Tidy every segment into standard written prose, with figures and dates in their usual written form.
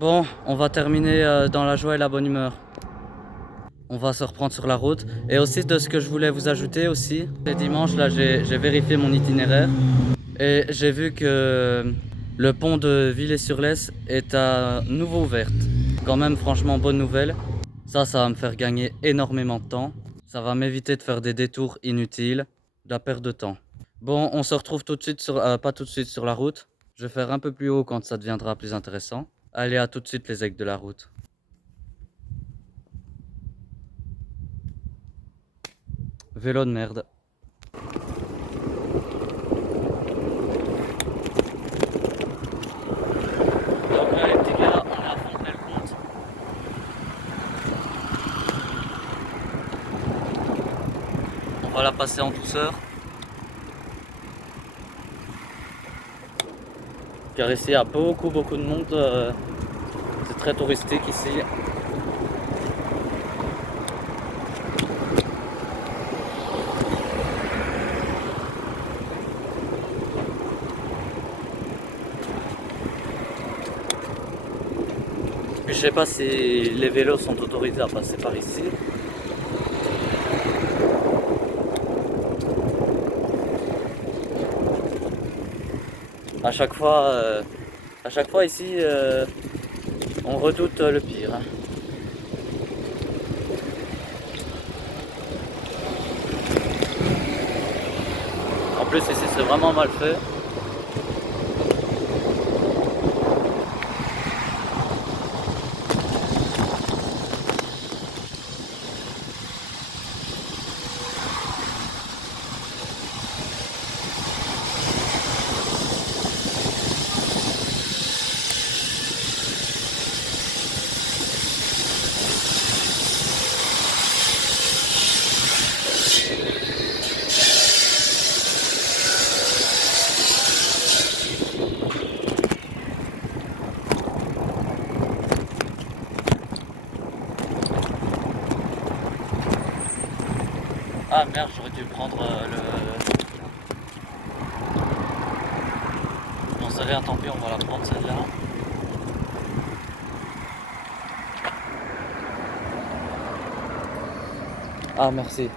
Bon, on va terminer dans la joie et la bonne humeur. On va se reprendre sur la route. Et aussi de ce que je voulais vous ajouter aussi, les dimanches, là j'ai vérifié mon itinéraire et j'ai vu que le pont de Villers-sur-Lez est à nouveau ouverte. Quand même, franchement, bonne nouvelle. Ça va me faire gagner énormément de temps. Ça va m'éviter de faire des détours inutiles, de la perte de temps. Bon, on se retrouve tout de suite pas tout de suite sur la route. Je vais faire un peu plus haut quand ça deviendra plus intéressant. Allez, à tout de suite les aigles de la route. Vélo de merde. Donc là les petits gars, on est à Fontenay-le-Comte. On va la passer en douceur. Car ici il y a beaucoup de monde. C'est très touristique ici. Puis je sais pas si les vélos sont autorisés à passer par ici. À chaque fois ici, on redoute le pire. En plus ici c'est vraiment mal fait. Ah merde, j'aurais dû prendre le... J'en sais rien, tant pis, on va la prendre celle-là. Ah merci.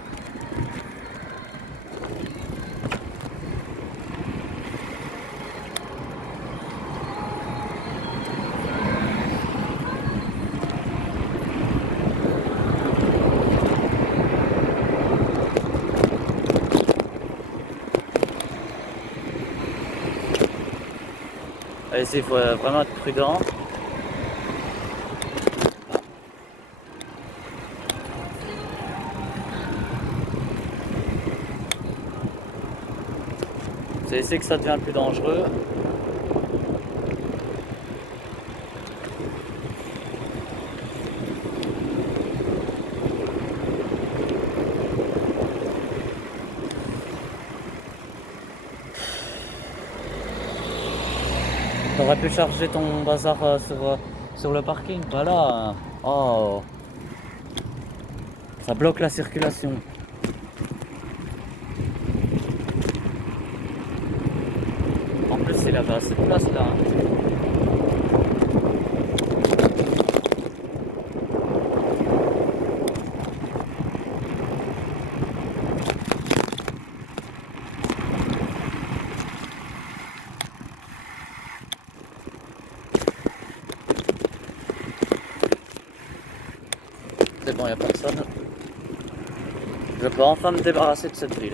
Allez, il faut vraiment être prudent. C'est ici que ça devient le plus dangereux. T'aurais pu charger ton bazar sur le parking, voilà. Oh, ça bloque la circulation. En plus, il avait assez de place là. C'est bon, il n'y a personne. Je peux enfin me débarrasser de cette ville.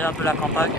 Regardez un peu la campagne.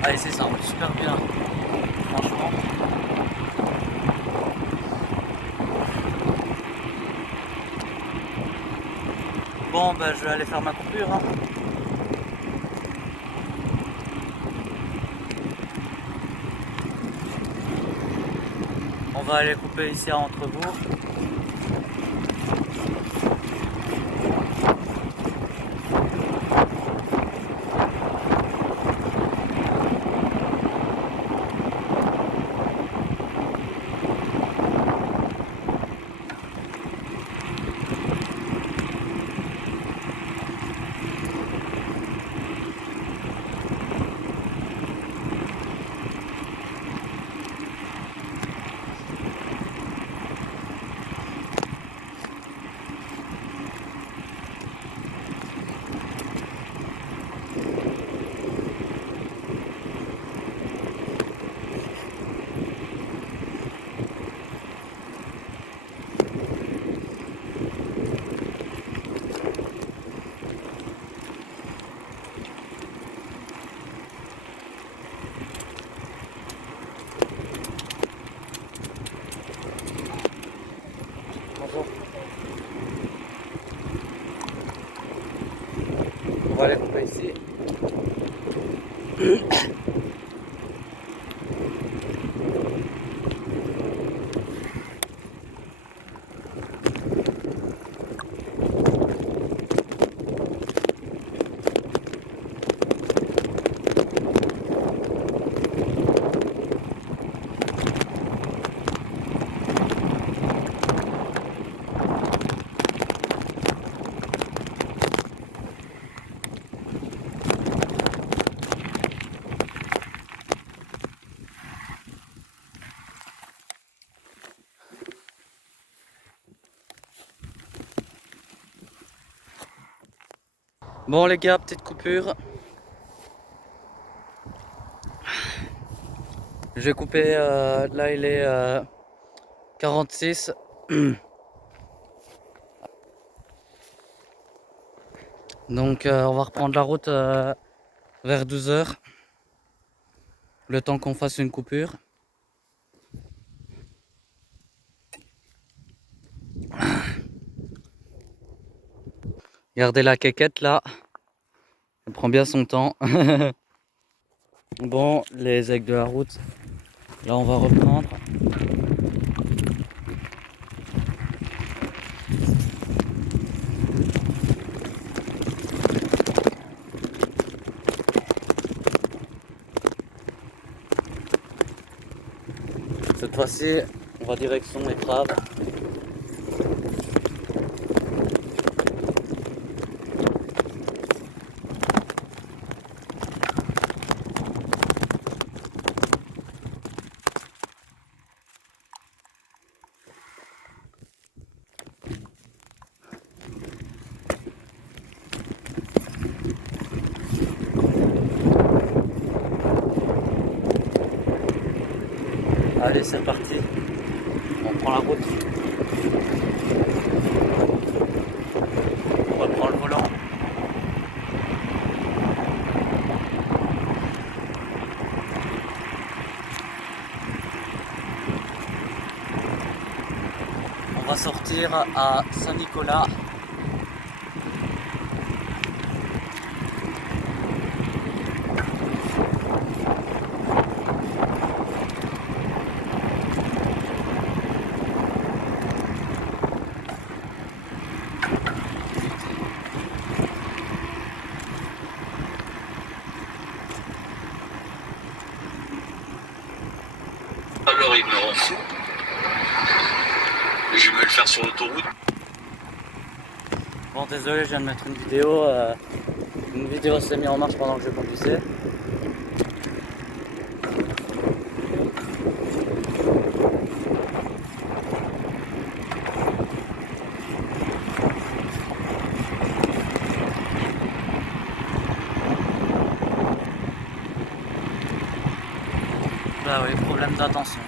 Ah, ici ça roule super bien, franchement. Bon, bah je vais aller faire ma coupure, hein. On va aller couper ici à Entrebourg. va les couper ici. Bon les gars, petite coupure. Je vais couper, là il est 46. Donc on va reprendre la route vers 12 h. Le temps qu'on fasse une coupure. Regardez la quéquette là. Elle prend bien son temps. Bon, les aigues de la route. Là on va reprendre. Cette fois-ci, on va direction Éprave. Allez, c'est reparti. On prend la route. On reprend le volant. On va sortir à Saint-Nicolas. Alors ils me rendent fou. Je vais me le faire sur l'autoroute. Bon, désolé, je viens de mettre une vidéo. Une vidéo s'est mise en marche pendant que je conduisais. Bah oui, problème d'attention.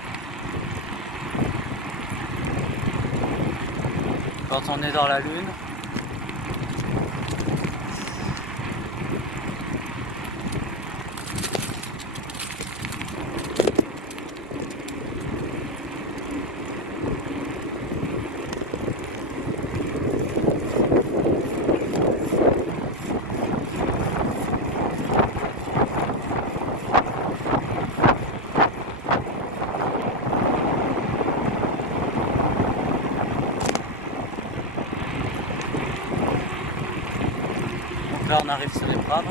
Quand on est dans la lune. Là on arrive sur Éprave.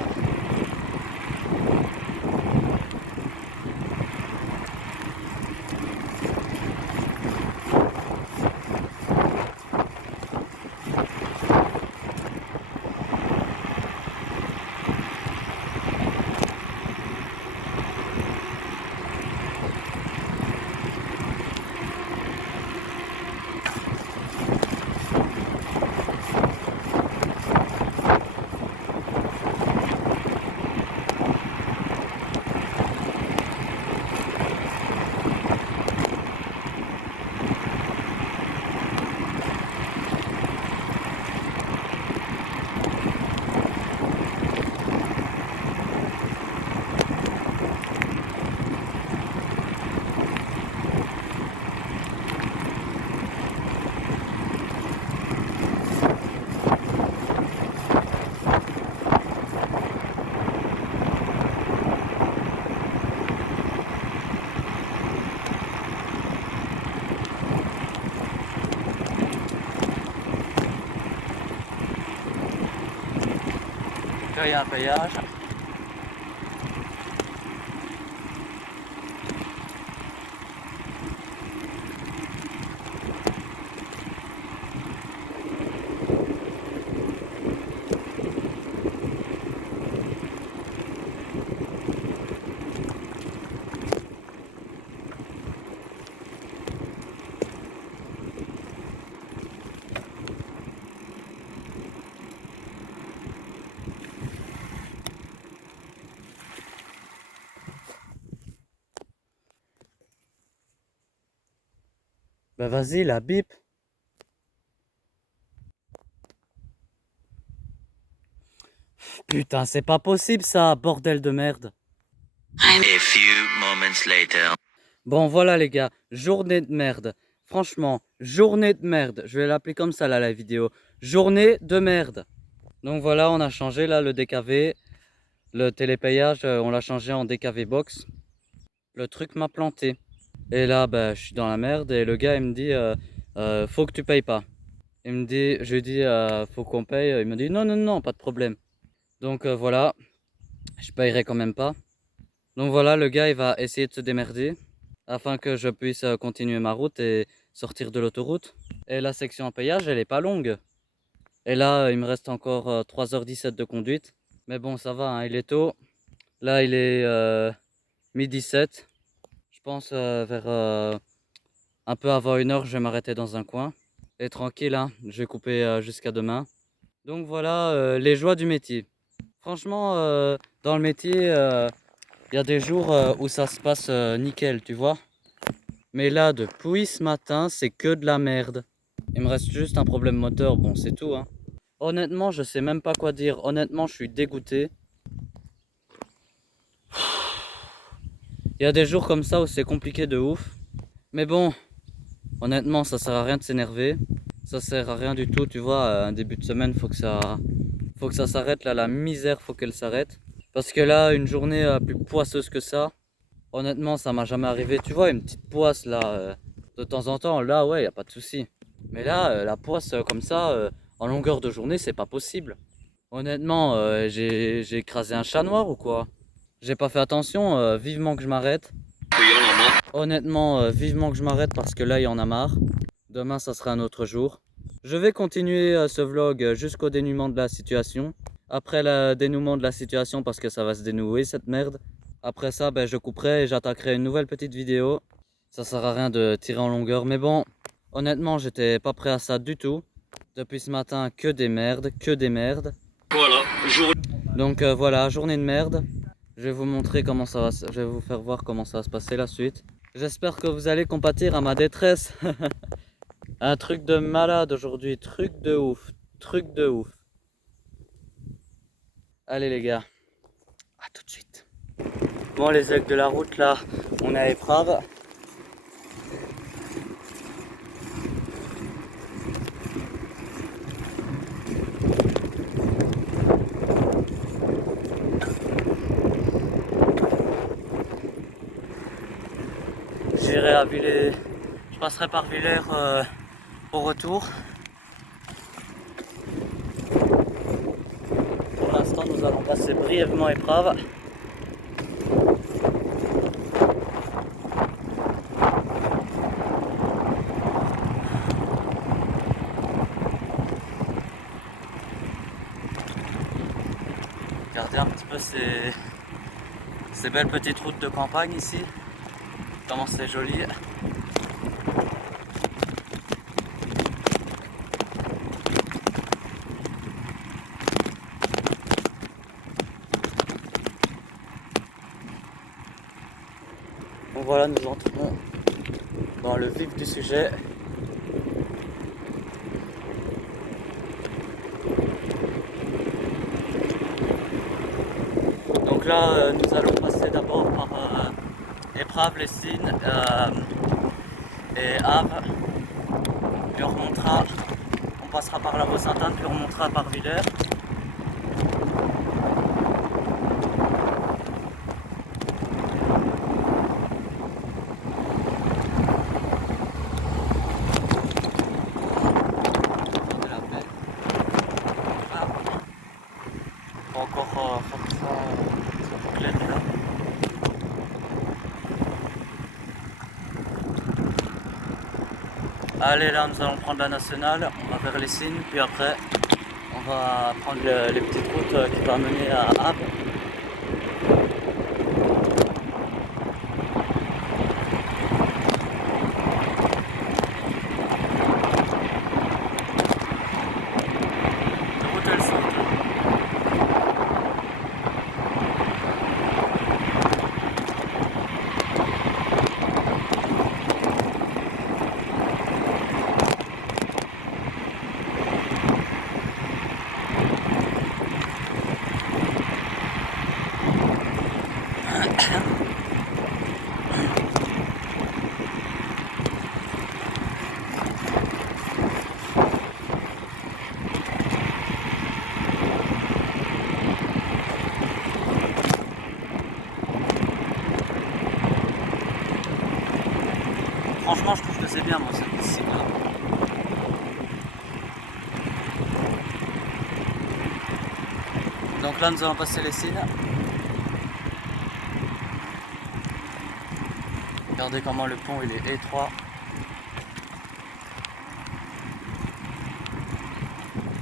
Là, il y a un péage. Bah vas-y, la bip. Putain, c'est pas possible ça, bordel de merde. A few moments later. Bon voilà les gars, journée de merde. Franchement, journée de merde. Je vais l'appeler comme ça là la vidéo. Journée de merde. Donc voilà, on a changé là le DKV. Le télépayage, on l'a changé en DKV box. Le truc m'a planté. Et là, bah, je suis dans la merde et le gars il me dit faut que tu payes pas. Il me dit, je lui dis faut qu'on paye. Il me dit non, non, non, pas de problème. Donc voilà, je payerai quand même pas. Donc voilà, le gars il va essayer de se démerder afin que je puisse continuer ma route et sortir de l'autoroute. Et la section à payage, elle est pas longue. Et là, il me reste encore 3h17 de conduite. Mais bon, ça va, hein, il est tôt. Là, il est midi 7. Je pense vers un peu avant 1h, je vais m'arrêter dans un coin. Et tranquille, hein, je vais couper jusqu'à demain. Donc voilà, les joies du métier. Franchement, dans le métier, il y a des jours où ça se passe nickel, tu vois. Mais là, depuis ce matin, c'est que de la merde. Il me reste juste un problème moteur, bon, c'est tout, hein. Honnêtement, je sais même pas quoi dire. Honnêtement, je suis dégoûté. Il y a des jours comme ça où c'est compliqué de ouf. Mais bon, honnêtement, ça sert à rien de s'énerver. Ça sert à rien du tout, tu vois. Un début de semaine, faut que ça s'arrête. Là, la misère, faut qu'elle s'arrête. Parce que là, une journée plus poisseuse que ça, honnêtement, ça m'a jamais arrivé. Tu vois, une petite poisse là, de temps en temps, là, ouais, y a pas de souci. Mais là, la poisse comme ça, en longueur de journée, c'est pas possible. Honnêtement, j'ai écrasé un chat noir ou quoi? J'ai pas fait attention, vivement que je m'arrête. Oui, on en a. Honnêtement, vivement que je m'arrête parce que là, il y en a marre. Demain, ça sera un autre jour. Je vais continuer ce vlog jusqu'au dénouement de la situation. Après le dénouement de la situation, parce que ça va se dénouer cette merde. Après ça, ben, je couperai et j'attaquerai une nouvelle petite vidéo. Ça sert à rien de tirer en longueur. Mais bon, honnêtement, j'étais pas prêt à ça du tout. Depuis ce matin, que des merdes, que des merdes. Voilà, jour. Donc voilà, journée de merde. Je vais vous montrer comment ça va, je vais vous faire voir comment ça va se passer la suite. J'espère que vous allez compatir à ma détresse. Un truc de malade aujourd'hui, truc de ouf, truc de ouf. Allez les gars, à tout de suite. Bon les aigles de la route là, on est à Éprave. J'irai à Villers, je passerai par Villers au retour. Pour l'instant, nous allons passer brièvement Éprave. Regardez un petit peu ces belles petites routes de campagne ici. Comment c'est joli. Donc voilà, nous entrons dans le vif du sujet. Donc là, nous allons passer d'abord par Éprave, Lessines et Havre. Puis on remontera, on passera par la Vaux-Sainte-Anne, puis on remontera par Villers. Encore Allez, là nous allons prendre la nationale, on va vers les signes, puis après on va prendre les petites routes qui vont mener à Apt. La route elle saute. Franchement, je trouve que c'est bien, moi, cette piscine-là. Donc là, nous allons passer les signes. Regardez comment le pont il est étroit.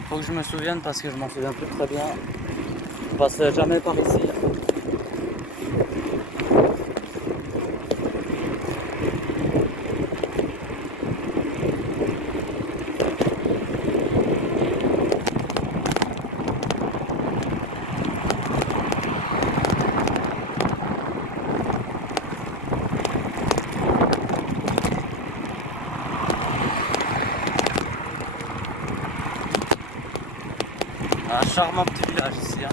Faut que je me souvienne parce que je m'en souviens plus très bien. Je passe jamais par ici. Un charmant petit village ici. Hein.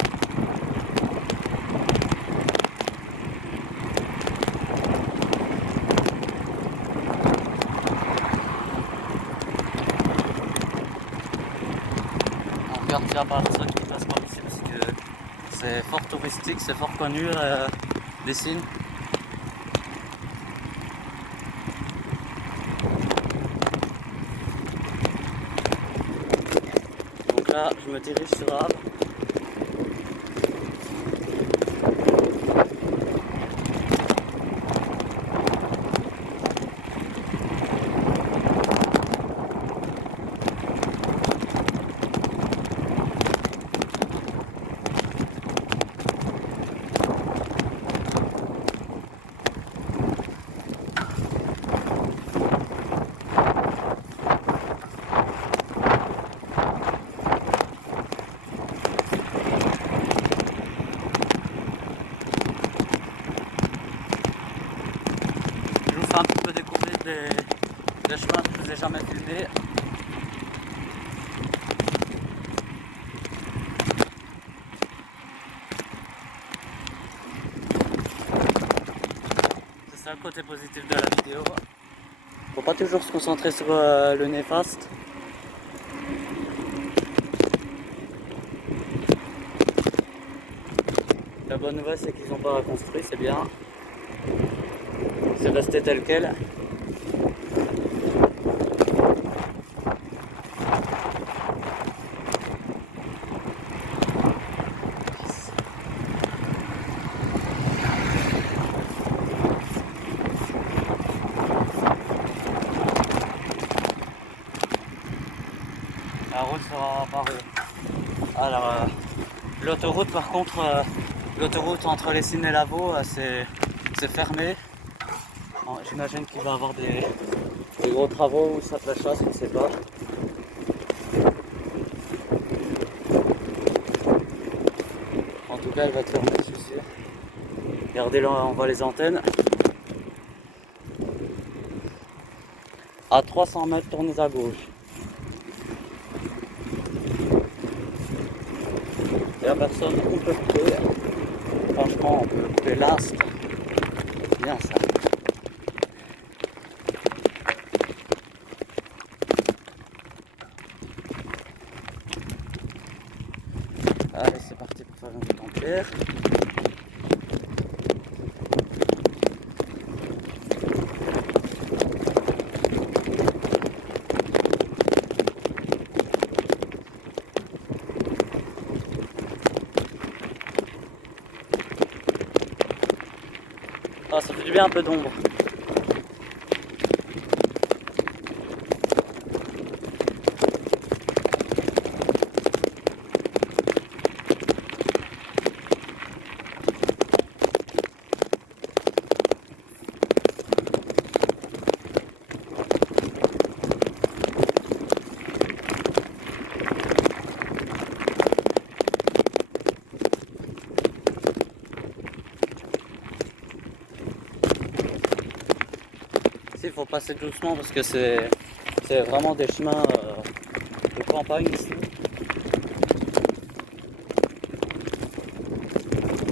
On regarde bien par la zone qui passe par ici parce que c'est fort touristique, c'est fort connu les signes. Donc là, je me dirige sur Havre. Je vous fais un petit peu découvrir des chemins que je ne vous ai jamais filmés. C'est ça le côté positif de la vidéo. Faut pas toujours se concentrer sur le néfaste. La bonne nouvelle c'est qu'ils n'ont pas reconstruit, c'est bien. C'est resté tel quel. La route sera apparue. Alors, l'autoroute par contre, l'autoroute entre les Signes et Lavaux, c'est fermé. Bon, j'imagine qu'il va y avoir des gros travaux ou ça de la chasse, je ne sais pas. En tout cas, il va être fermé, je suis sûr. Regardez là, on voit les antennes. À 300 mètres, tournez à gauche. Il n'y a personne, on peut couper. Franchement, on peut couper l'astre. Bien ça. Allez, c'est parti pour faire une route en pierre. Ah, ça fait du bien un peu d'ombre. il faut passer doucement parce que c'est vraiment des chemins de campagne ici.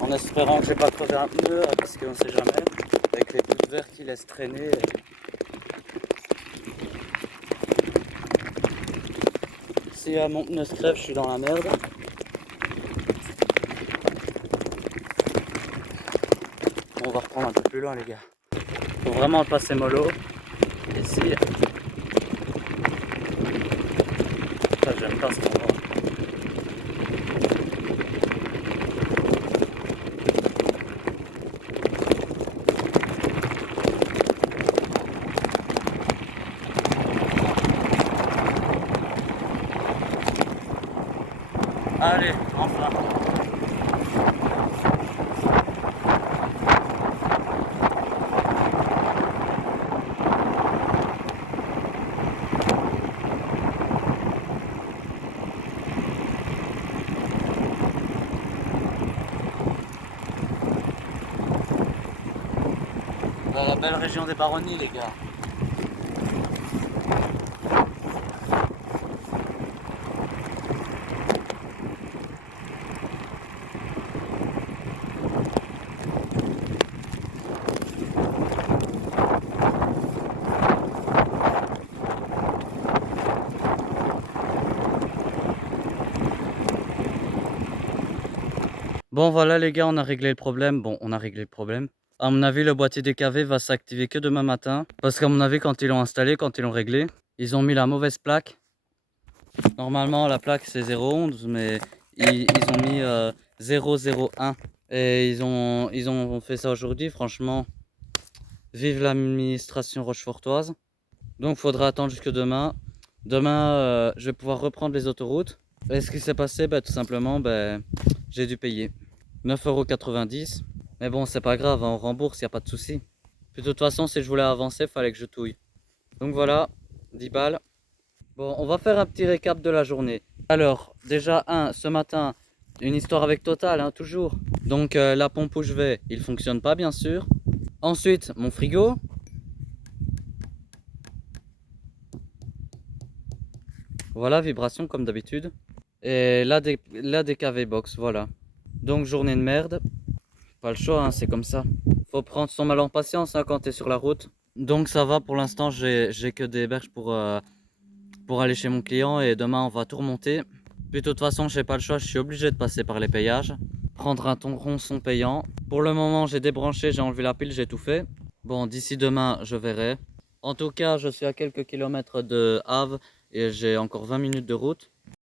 En espérant que j'ai pas crevé un pneu parce qu'on sait jamais. Avec les gouttes vertes qui laissent traîner. Si mon pneu se crève, je suis dans la merde. On va reprendre un peu plus loin les gars. Faut vraiment le passer mollo. Ici. Ça j'aime pas cet endroit. Allez, enfin. Dans la belle région des Baronnies les gars. Bon voilà les gars, on a réglé le problème. À mon avis, le boîtier DKV va s'activer que demain matin. Parce qu'à mon avis, quand ils l'ont installé, quand ils l'ont réglé, ils ont mis la mauvaise plaque. Normalement, la plaque c'est 0,11, mais ils ont mis 0,01. Et ils ont fait ça aujourd'hui. Franchement, vive l'administration rochefortoise. Donc, il faudra attendre jusque demain. Demain, je vais pouvoir reprendre les autoroutes. Et ce qui s'est passé, tout simplement, j'ai dû payer 9,90 €. Mais bon, c'est pas grave, hein, on rembourse, il n'y a pas de souci. Puis de toute façon, si je voulais avancer, il fallait que je touille. Donc voilà, 10 balles. Bon, on va faire un petit récap de la journée. Alors, déjà, ce matin, une histoire avec Total, hein, toujours. Donc, la pompe où je vais, il ne fonctionne pas, bien sûr. Ensuite, mon frigo. Voilà, vibration comme d'habitude. Et la DKV box, voilà. Donc, journée de merde. Pas le choix, hein, c'est comme ça. Faut prendre son mal en patience hein, quand tu es sur la route. Donc ça va pour l'instant, j'ai que des berges pour aller chez mon client et demain on va tout remonter. Puis de toute façon, j'ai pas le choix, je suis obligé de passer par les payages. Prendre un tronçon payant. Pour le moment, j'ai débranché, j'ai enlevé la pile, j'ai tout fait. Bon, d'ici demain, je verrai. En tout cas, je suis à quelques kilomètres de Havre et j'ai encore 20 minutes de route.